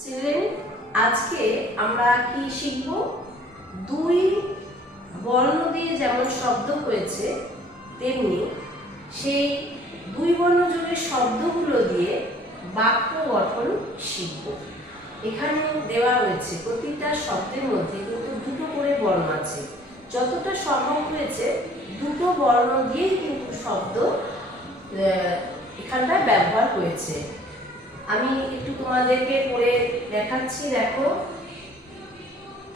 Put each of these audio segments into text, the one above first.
Children, আজকে আমরা কি শিখব? দুই বর্ণ দিয়ে যেমন শব্দ হয়েছে তেমনি সেই দুই বর্ণ জুড়ে শব্দগুলো দিয়ে বাক্য গঠন শিখব। এখানে দেওয়া রয়েছে প্রতিটা শব্দের মধ্যে কিন্তু দুটো করে বর্ণ আছে। যতটা সম্ভব হয়েছে দুটো বর্ণ দিয়েই কিন্তু শব্দ এখানটায় ব্যবহার হয়েছে। আমি একটু তোমাদেরকে পড়ে দেখাচ্ছি। দেখো,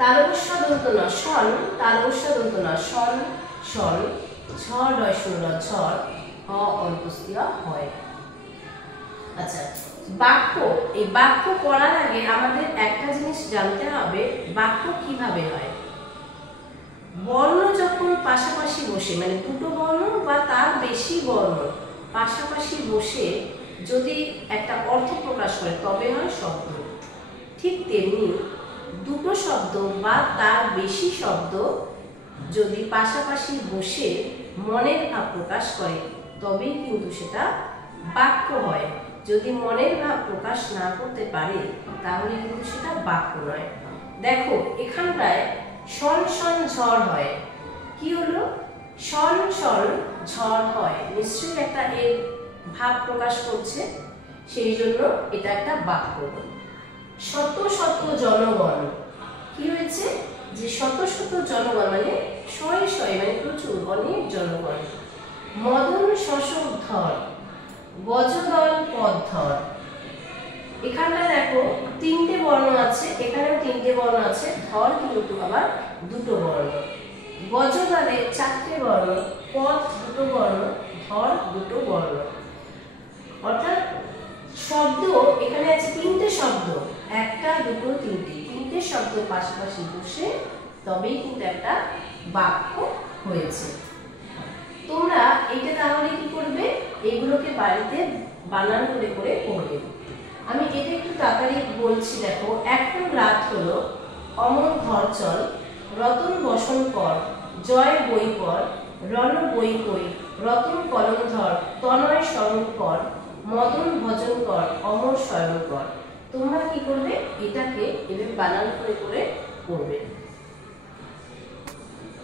তালবস্য দন্ত ন শন, তালবস্য দন্ত ন শন শন, ঝড় রয় শূন্য ঝড়, হ অন্তস্তীয় হয়। আচ্ছা, বাক্য, এই বাক্য পড়ার আগে আমাদের একটা জিনিস জানতে হবে, বাক্য কিভাবে হয়। বর্ণ যখন পাশাপাশি বসে, মানে দুটো বর্ণ বা তার বেশি বর্ণ পাশাপাশি বসে যদি একটা অর্থ প্রকাশ করে তবে হয় শব্দ। ঠিক তেমনি দুটো শব্দ বা তার বেশি শব্দ যদি পাশাপাশি বসে মনের ভাব প্রকাশ করে তবেই কিন্তু সেটা বাক্য হয়। যদি মনের ভাব প্রকাশ না করতে পারে তাহলে কিন্তু সেটা বাক্য নয়। দেখো, এখানটায় শন শন ঝড় হয়। কি হলো? শন শন ঝড় হয়, নিশ্চয়ই একটা এর ভাব প্রকাশ করছে, সেই জন্য এটা একটা বাক্য। শত শত জনগণ, কি হয়েছে? যে শত শত জনগণ মানে শয়ে শয়ে, মানে প্রচুর, অনেক জনগণ। মদন শশক ধর, গজদল পথ ধর। এখানটা দেখো তিনটে বর্ণ আছে, এখানেও তিনটে বর্ণ আছে, ধর কিন্তু আবার দুটো বর্ণ। গজদলে চারটে বর্ণ, পথ দুটো বর্ণ, ধর দুটো বর্ণ। অর্থাৎ শব্দ এখানে আছে তিনটে শব্দ, একটা দুটো তিনটে, তিনটে শব্দ পাশাপাশি বসে তবেই কিন্তু একটা বাক্য হয়েছে। তোমরা এটা তাহলে কি করবে? এগুলোকে বাড়িতে বানান করে করে পড়বে। আমি এটা একটু তাড়াতাড়ি বলছি। দেখো, এখন রাত হলো, অমন ঘর চল, রতন বসন কর, জয় বই পড়, রণ বই কই, রতন কলম ধর, তনয় স্মরণ কর, মদন ভজন কর, অমর স্মরণ কর। তোমরা কি করবে? এটাকে এভাবে বানান করে করে পড়বে।